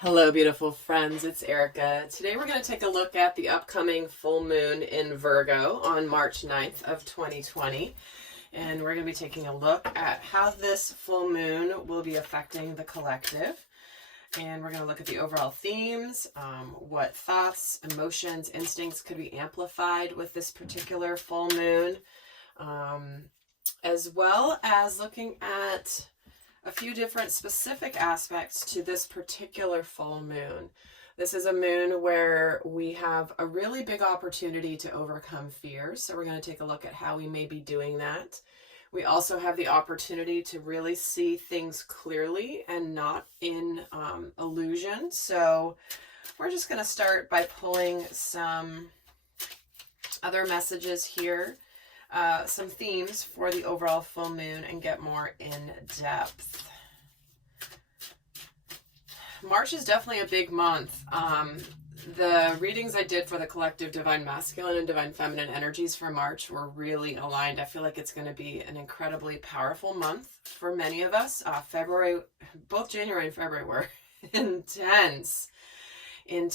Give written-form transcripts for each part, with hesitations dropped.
Hello, beautiful friends. It's Erika. Today we're going to take a look at the upcoming full moon in Virgo on March 9th of 2020. And we're going to be taking a look at how this full moon will be affecting the collective. And we're going to look at the overall themes, what thoughts, emotions, instincts could be amplified with this particular full moon, as well as looking at a few different specific aspects to this particular full moon. This is a moon where we have a really big opportunity to overcome fears. So we're going to take a look at how we may be doing that. We also have the opportunity to really see things clearly and not in illusion. So we're just going to start by pulling some other messages here. Some themes for the overall full moon and get more in depth. March is definitely a big month. The readings I did for the collective divine masculine and divine feminine energies for March were really aligned. I feel like it's going to be an incredibly powerful month for many of us. February, both January and February were intense, and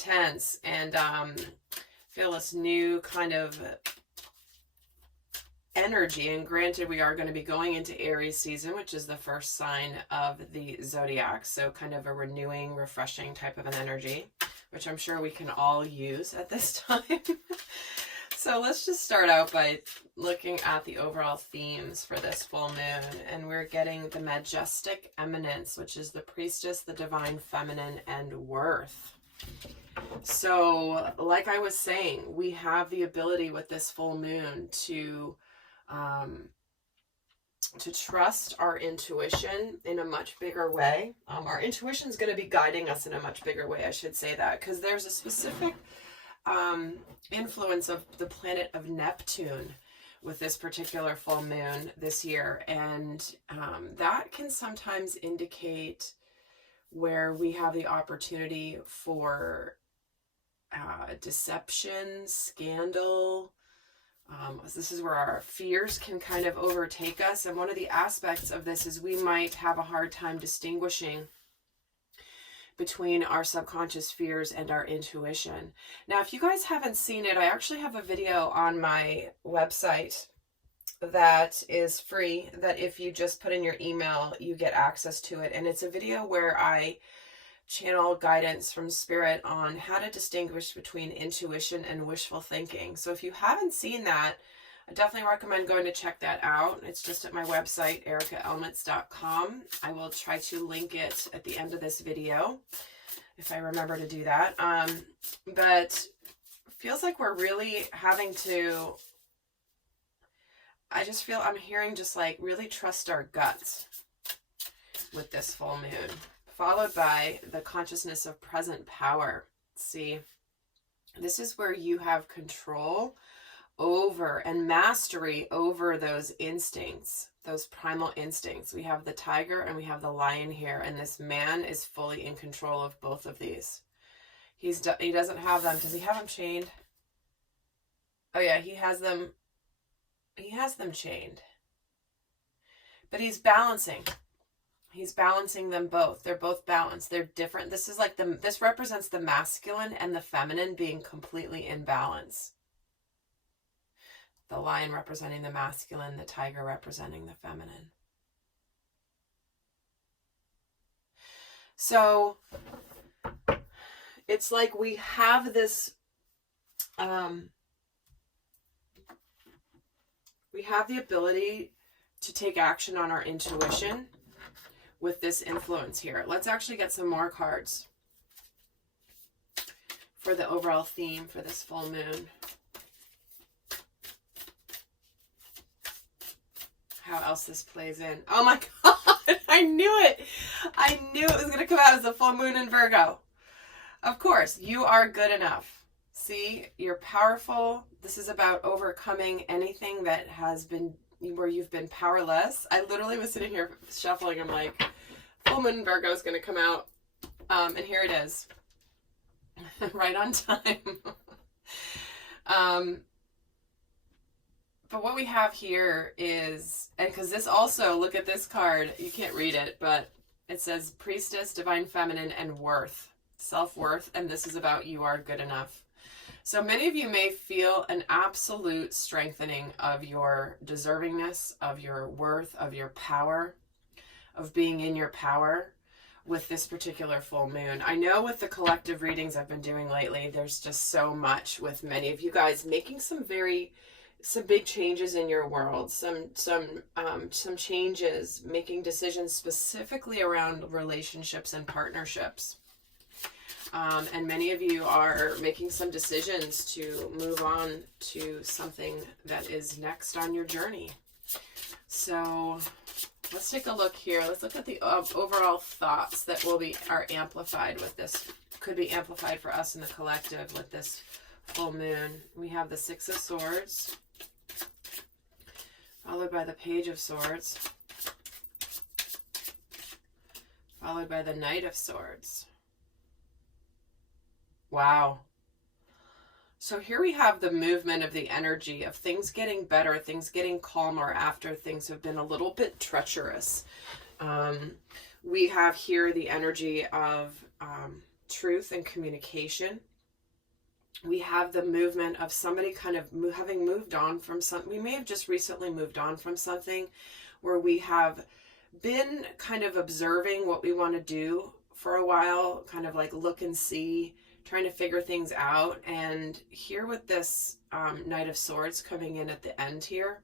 feel this new kind of energy. And granted, we are going to be going into Aries season, which is the first sign of the zodiac, so kind of a renewing, refreshing type of an energy, which I'm sure we can all use at this time. So let's just start out by looking at the overall themes for this full moon, and we're getting the majestic eminence, which is the priestess, the divine feminine, and worth. So like I was saying, we have the ability with this full moon to trust our intuition in a much bigger way. Our intuition is going to be guiding us in a much bigger way, I should say that, because there's a specific influence of the planet of Neptune with this particular full moon this year, and that can sometimes indicate where we have the opportunity for deception, scandal. This is where our fears can kind of overtake us. And one of the aspects of this is we might have a hard time distinguishing between our subconscious fears and our intuition. Now, if you guys haven't seen it, I actually have a video on my website that is free, that if you just put in your email, you get access to it. And it's a video where I channel guidance from spirit on how to distinguish between intuition and wishful thinking. So if you haven't seen that, I definitely recommend going to check that out. It's just at my website, erikaelmitz.com. I will try to link it at the end of this video if I remember to do that. But it feels like we're really having to, I just feel I'm hearing just like really trust our guts with this full moon, followed by the consciousness of present power. See, this is where you have control over and mastery over those instincts, those primal instincts. We have the tiger and we have the lion here, and this man is fully in control of both of these. He doesn't have them. Does he have them chained? Oh yeah, he has them. He has them chained. But he's balancing. He's balancing them both. They're both balanced. They're different. This is like this represents the masculine and the feminine being completely in balance. The lion representing the masculine, the tiger representing the feminine. So it's like we have this, we have the ability to take action on our intuition with this influence here. Let's actually get some more cards for the overall theme for this full moon. How else this plays in. Oh my God, I knew it. I knew it was going to come out as a full moon in Virgo. Of course, you are good enough. See, you're powerful. This is about overcoming anything that has been, where you've been powerless. I literally was sitting here shuffling. I'm like, full moon in Virgo is going to come out. And here it is. Right on time. But what we have here is, and because this also, look at this card, you can't read it, but it says Priestess, Divine Feminine, and Worth. self-worth, and this is about you are good enough. So many of you may feel an absolute strengthening of your deservingness, of your worth, of your power, of being in your power with this particular full moon. I know with the collective readings I've been doing lately, there's just so much with many of you guys making some big changes in your world, some changes, making decisions specifically around relationships and partnerships. And many of you are making some decisions to move on to something that is next on your journey. So let's take a look here. Let's look at the overall thoughts that are amplified with this. Could be amplified for us in the collective with this full moon. We have the Six of Swords, followed by the Page of Swords, followed by the Knight of Swords. Wow. So here we have the movement of the energy of things getting better, things getting calmer after things have been a little bit treacherous. We have here the energy of truth and communication. We have the movement of somebody kind of having moved on from something. We may have just recently moved on from something where we have been kind of observing what we want to do for a while, kind of like look and see, trying to figure things out. And here with this Knight of Swords coming in at the end here,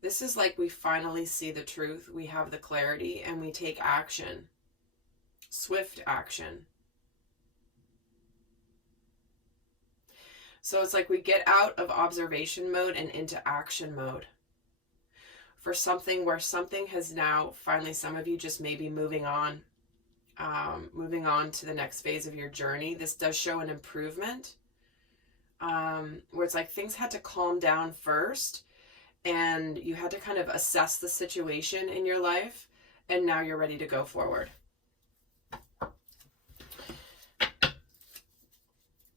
this is like we finally see the truth, we have the clarity, and we take action, swift action. So it's like we get out of observation mode and into action mode for something where something has now finally, some of you just may be moving on to the next phase of your journey. This does show an improvement, where it's like things had to calm down first and you had to kind of assess the situation in your life, and now you're ready to go forward.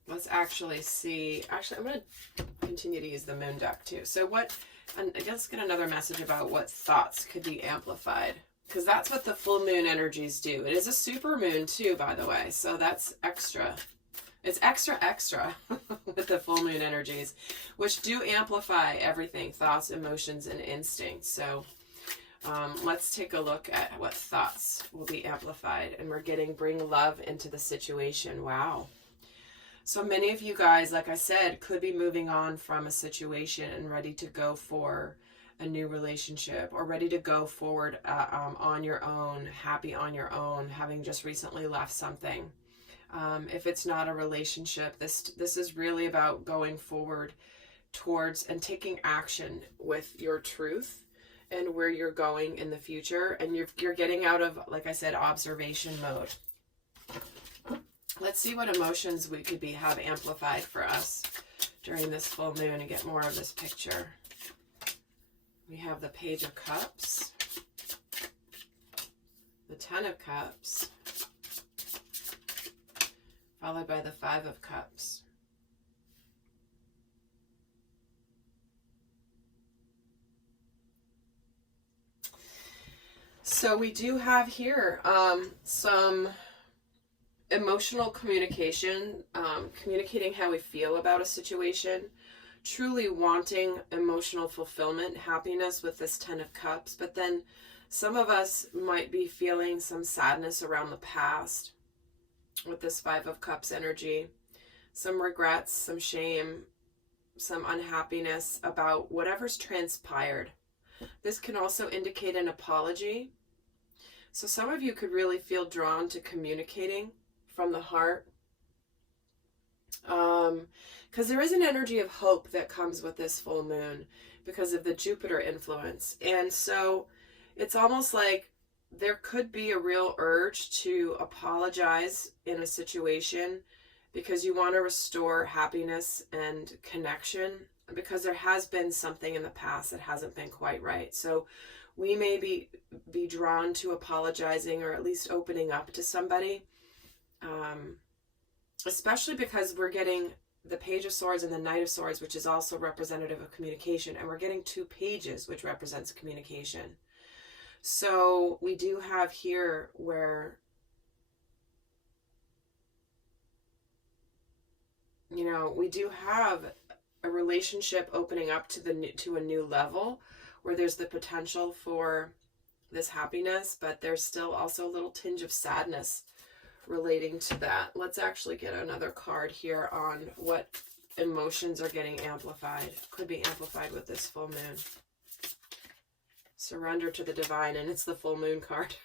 Let's actually see. Actually, I'm going to continue to use the moon deck too. So let's get another message about what thoughts could be amplified, because that's what the full moon energies do. It is a super moon too, by the way. So that's extra. It's extra with the full moon energies, which do amplify everything, thoughts, emotions, and instincts. So let's take a look at what thoughts will be amplified. And we're getting bring love into the situation. Wow. So many of you guys, like I said, could be moving on from a situation and ready to go for a new relationship, or ready to go forward on your own, happy on your own, having just recently left something. If it's not a relationship, this is really about going forward towards and taking action with your truth and where you're going in the future. And you're getting out of, like I said, observation mode. Let's see what emotions we could have amplified for us during this full moon and get more of this picture. We have the Page of Cups, the Ten of Cups, followed by the Five of Cups. So we do have here some emotional communication, communicating how we feel about a situation, truly wanting emotional fulfillment, happiness with this Ten of Cups. But then some of us might be feeling some sadness around the past with this Five of Cups energy, some regrets, some shame, some unhappiness about whatever's transpired. This can also indicate an apology. So some of you could really feel drawn to communicating from the heart, because there is an energy of hope that comes with this full moon because of the Jupiter influence. And so it's almost like there could be a real urge to apologize in a situation because you want to restore happiness and connection, because there has been something in the past that hasn't been quite right. So we may be drawn to apologizing, or at least opening up to somebody, especially because we're getting the Page of Swords and the Knight of Swords, which is also representative of communication, and we're getting two pages, which represents communication. So we do have here where you know, we do have a relationship opening up to a new level where there's the potential for this happiness, but there's still also a little tinge of sadness relating to that. Let's actually get another card here on what emotions are getting amplified. Could be amplified with this full moon. Surrender to the divine, and it's the full moon card.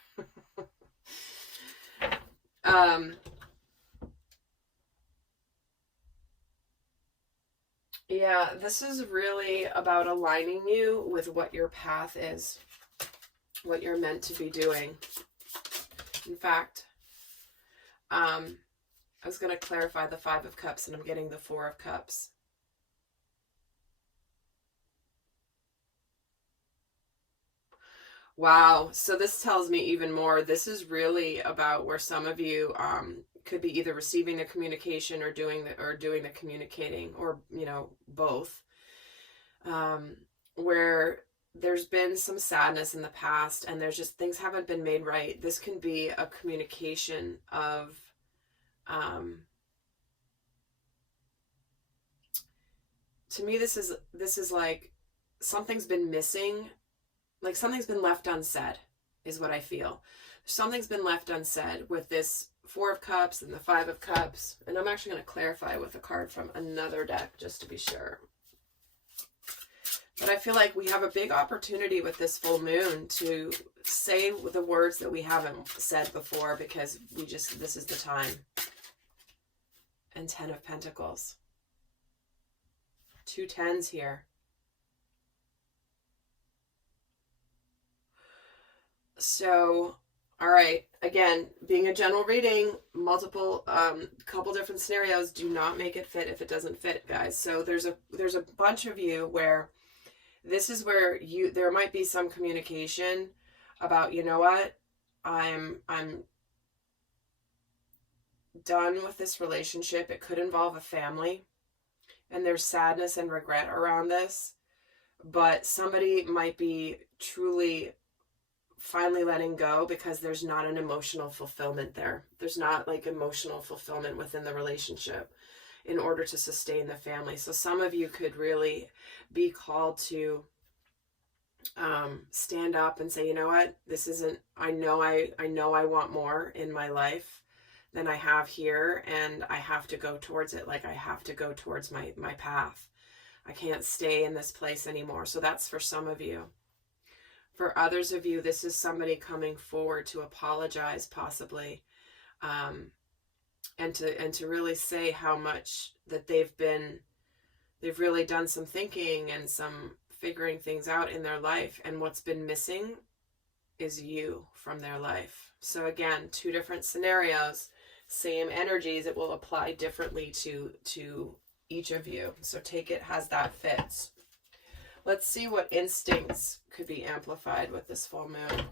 Yeah, this is really about aligning you with what your path is, what you're meant to be doing. In fact, I was going to clarify the 5 of Cups, and I'm getting the 4 of Cups. Wow. So this tells me even more. This is really about where some of you could be either receiving the communication or doing the communicating, or, you know, both. Where there's been some sadness in the past and there's just things haven't been made right. This can be a communication of to me, this is like something's been missing, like something's been left unsaid is what I feel. Something's been left unsaid with this 4 of Cups and the 5 of Cups. And I'm actually going to clarify with a card from another deck just to be sure. But I feel like we have a big opportunity with this full moon to say the words that we haven't said before, because this is the time. And 10 of Pentacles. 2 10s here. So, all right, again, being a general reading, multiple, couple different scenarios, do not make it fit if it doesn't fit, guys. So there's a bunch of you where this is where there might be some communication about, you know what, I'm done with this relationship. It could involve a family, and there's sadness and regret around this, but somebody might be truly finally letting go because there's not an emotional fulfillment there. There's not like emotional fulfillment within the relationship in order to sustain the family. So some of you could really be called to stand up and say, you know what, this isn't, I know I want more in my life than I have here, and I have to go towards it. Like I have to go towards my path. I can't stay in this place anymore. So that's for some of you. For others of you, this is somebody coming forward to apologize, possibly, and to really say how much that they've really done some thinking and some figuring things out in their life, and what's been missing is you from their life. So again, 2 different scenarios, same energies. It will apply differently to each of you. So take it as that fits. Let's see what instincts could be amplified with this full moon.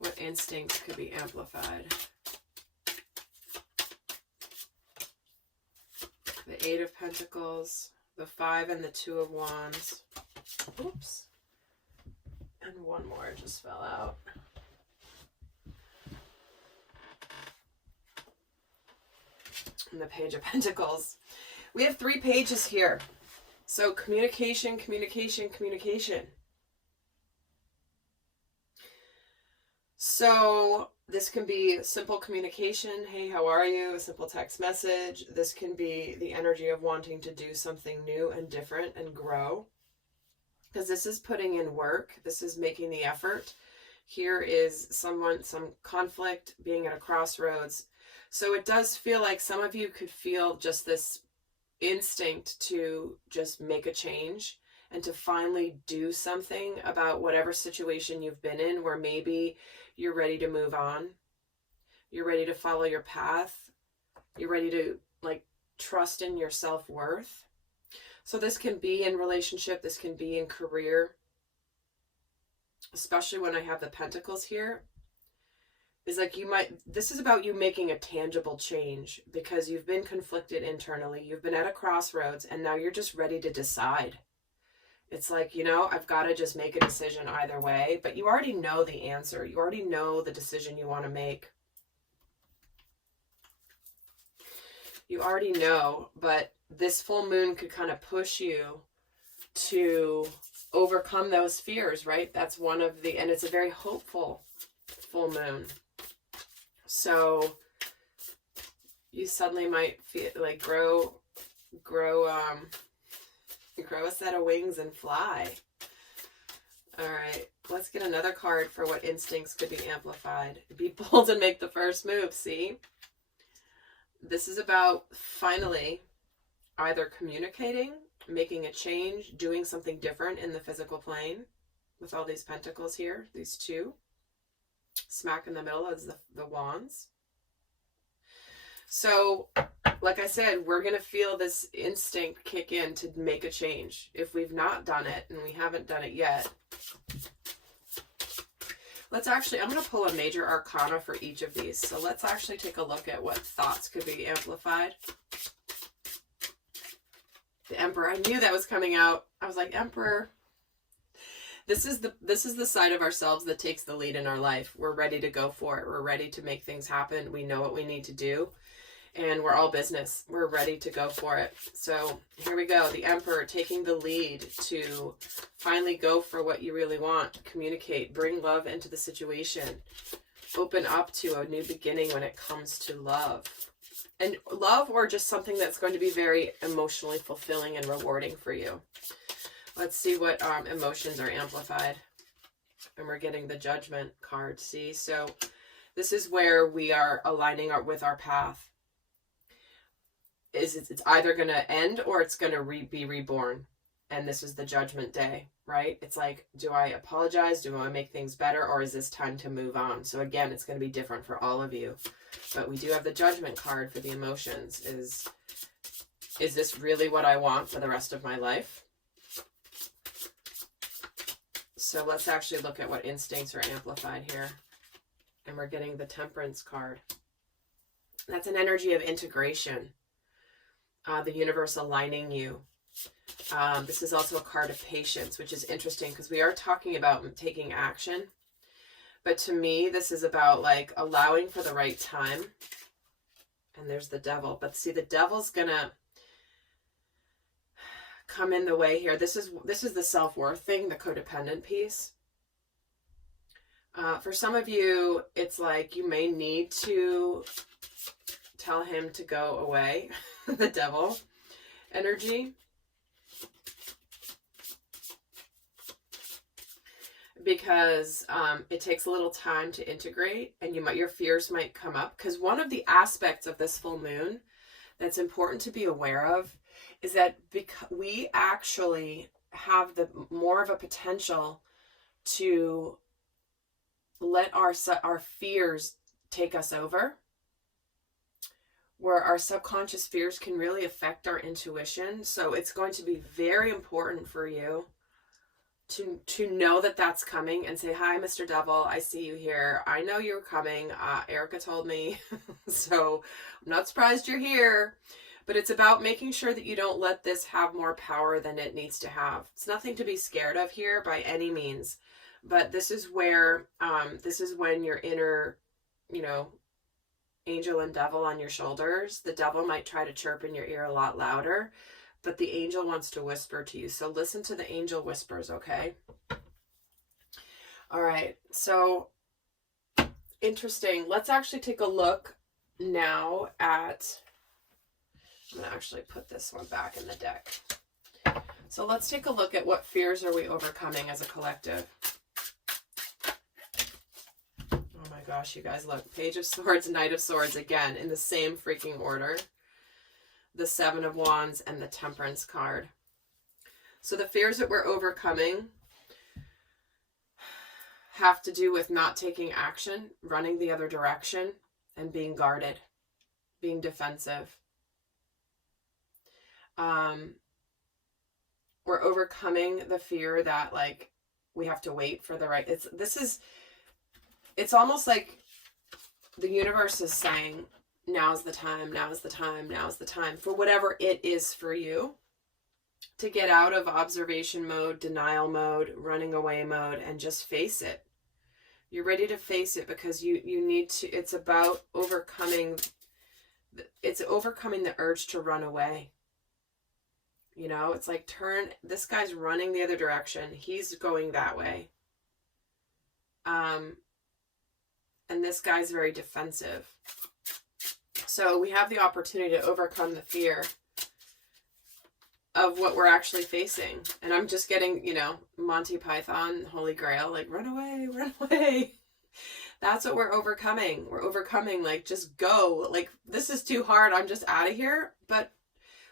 What instincts could be amplified? The 8 of Pentacles, the 5 and the 2 of Wands. Oops. And one more just fell out. And the Page of Pentacles. We have 3 pages here. So communication, communication, communication. So this can be simple communication. Hey, how are you? A simple text message. This can be the energy of wanting to do something new and different and grow. Because this is putting in work. This is making the effort. Here is some conflict, being at a crossroads. So it does feel like some of you could feel just this instinct to just make a change and to finally do something about whatever situation you've been in, where maybe you're ready to move on. You're ready to follow your path. You're ready to trust in your self-worth. So this can be in relationship. This can be in career. Especially when I have the Pentacles here. Is like this is about you making a tangible change because you've been conflicted internally. You've been at a crossroads and now you're just ready to decide. It's like, I've got to just make a decision either way, but you already know the answer. You already know the decision you want to make. You already know, but this full moon could kind of push you to overcome those fears, right? That's one of the, and it's a very hopeful full moon. So you suddenly might feel like grow a set of wings and fly. All right, let's get another card for what instincts could be amplified. Be bold and make the first move, see? This is about finally either communicating, making a change, doing something different in the physical plane with all these pentacles here, these two. Smack in the middle is the wands. So, like I said, we're going to feel this instinct kick in to make a change. If we've not done it, and we haven't done it yet, let's actually, I'm going to pull a major arcana for each of these. So let's actually take a look at what thoughts could be amplified. The Emperor. I knew that was coming out. I was like, Emperor. This is the side of ourselves that takes the lead in our life. We're ready to go for it. We're ready to make things happen. We know what we need to do. And we're all business. We're ready to go for it. So here we go. The Emperor taking the lead to finally go for what you really want. Communicate. Bring love into the situation. Open up to a new beginning when it comes to love. And love, or just something that's going to be very emotionally fulfilling and rewarding for you. Let's see what emotions are amplified. And we're getting the Judgment card. See? So this is where we are aligning with our path. It's either going to end or it's going to be reborn. And this is the Judgment Day, right? It's like, do I apologize? Do I make things better? Or is this time to move on? So again, it's going to be different for all of you. But we do have the Judgment card for the emotions. Is this really what I want for the rest of my life? So let's actually look at what instincts are amplified here. And we're getting the Temperance card. That's an energy of integration. The universe aligning you. This is also a card of patience, which is interesting because we are talking about taking action. But to me, this is about like allowing for the right time. And there's the Devil. But see, the Devil's gonna come in the way here. This is the self-worth thing, the codependent piece. For some of you, it's like you may need to tell him to go away. The Devil energy. Because it takes a little time to integrate, and your fears might come up. Because one of the aspects of this full moon that's important to be aware of is that we actually have more of a potential to let our fears take us over, where our subconscious fears can really affect our intuition. So it's going to be very important for you to know that that's coming and say, hi, Mr. Devil, I see you here. I know you're coming. Erika told me, so I'm not surprised you're here. But it's about making sure that you don't let this have more power than it needs to have. It's nothing to be scared of here by any means. But this is where, this is when your inner, angel and devil on your shoulders, the devil might try to chirp in your ear a lot louder, but the angel wants to whisper to you. So listen to the angel whispers, okay? All right, so interesting. Let's actually take a look now at, I'm going to actually put this one back in the deck. So let's take a look at what fears are we overcoming as a collective. Oh my gosh, you guys, look. Page of Swords, Knight of Swords, again, in the same freaking order. The Seven of Wands and the Temperance card. So the fears that we're overcoming have to do with not taking action, running the other direction, and being guarded, being defensive. We're overcoming the fear that like we have to wait for the right. It's almost like the universe is saying, now's the time, now's the time, now's the time for whatever it is for you to get out of observation mode, denial mode, running away mode, and just face it. You're ready to face it because you need to, it's about overcoming it's overcoming the urge to run away. You know, it's like this guy's running the other direction. He's going that way. And this guy's very defensive. So we have the opportunity to overcome the fear of what we're actually facing. And I'm just getting, you know, Monty Python, Holy Grail, like, run away, run away. That's what we're overcoming. We're overcoming, like, just go. Like, this is too hard. I'm just out of here. But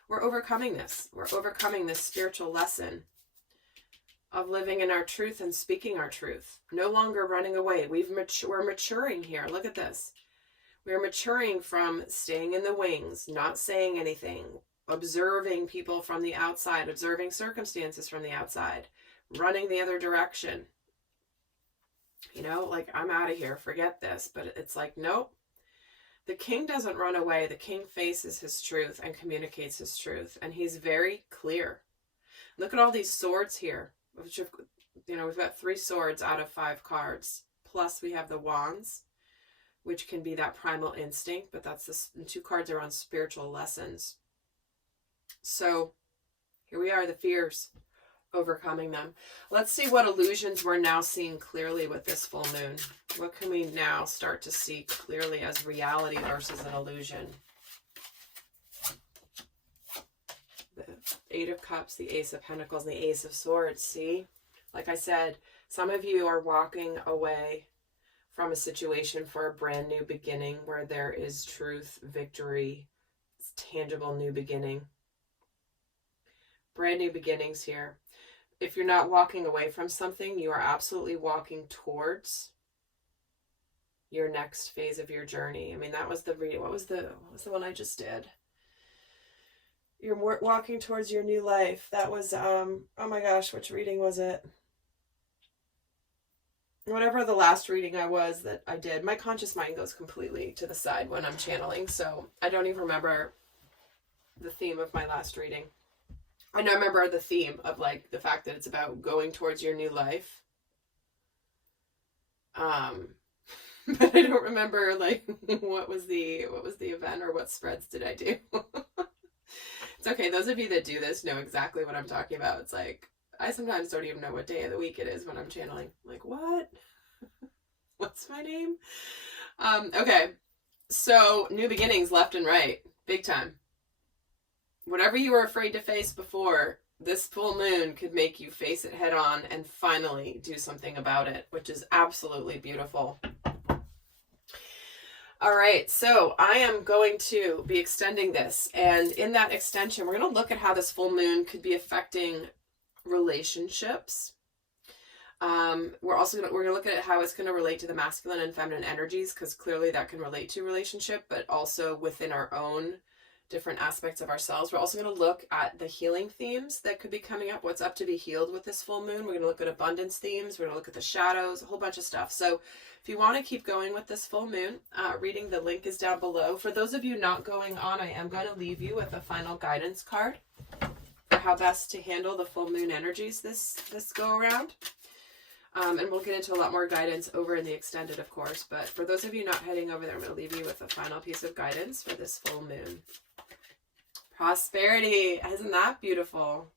we're overcoming this. We're overcoming this spiritual lesson of living in our truth and speaking our truth. No longer running away. We're maturing here. Look at this. We're maturing from staying in the wings, not saying anything, observing people from the outside, observing circumstances from the outside, running the other direction. You know, like, I'm out of here. Forget this. But it's like, nope. The king doesn't run away. The king faces his truth and communicates his truth. And he's very clear. Look at all these swords here. Which, you know, we've got 3 swords out of 5 cards. Plus we have the wands, which can be that primal instinct. But that's this. And 2 cards are on spiritual lessons. So here we are, the fears, overcoming them. Let's see what illusions we're now seeing clearly with this full moon. What can we now start to see clearly as reality versus an illusion? The 8 of Cups, the Ace of Pentacles, and the Ace of Swords. See, like I said, some of you are walking away from a situation for a brand new beginning where there is truth, victory, tangible new beginning. Brand new beginnings here. If you're not walking away from something, you are absolutely walking towards your next phase of your journey. I mean, that was the reading. What was the one I just did? You're walking towards your new life. That was, oh my gosh, which reading was it? Whatever the last reading that I did. My conscious mind goes completely to the side when I'm channeling, so I don't even remember the theme of my last reading. I know I remember the theme of, like, the fact that it's about going towards your new life. But I don't remember, like, what was the event or what spreads did I do? It's okay. Those of you that do this know exactly what I'm talking about. It's like, I sometimes don't even know what day of the week it is when I'm channeling. Like, what? What's my name? Okay. So, new beginnings left and right. Big time. Whatever you were afraid to face before, this full moon could make you face it head on and finally do something about it, which is absolutely beautiful. All right, so I am going to be extending this, and in that extension, we're going to look at how this full moon could be affecting relationships. We're going to look at how it's going to relate to the masculine and feminine energies, because clearly that can relate to relationship, but also within our own different aspects of ourselves. We're also going to look at the healing themes that could be coming up, what's up to be healed with this full moon. We're going to look at abundance themes. We're going to look at the shadows, a whole bunch of stuff. So if you want to keep going with this full moon reading, the link is down below. For those of you not going on, I am going to leave you with a final guidance card for how best to handle the full moon energies this go around. And we'll get into a lot more guidance over in the extended, of course. But for those of you not heading over there, I'm going to leave you with a final piece of guidance for this full moon. Prosperity. Isn't that beautiful?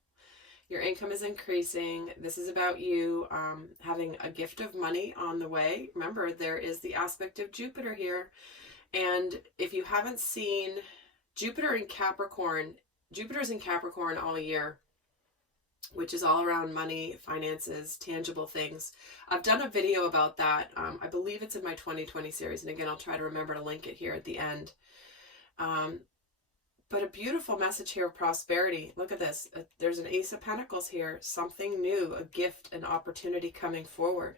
Your income is increasing. This is about you having a gift of money on the way. Remember, there is the aspect of Jupiter here. And if you haven't seen Jupiter in Capricorn, Jupiter's in Capricorn all year, which is all around money, finances, tangible things. I've done a video about that. I believe it's in my 2020 series. And again, I'll try to remember to link it here at the end. But a beautiful message here of prosperity. Look at this. There's an Ace of Pentacles here. Something new, a gift, an opportunity coming forward.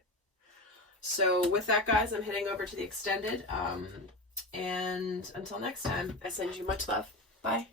So with that, guys, I'm heading over to the extended. And until next time, I send you much love. Bye.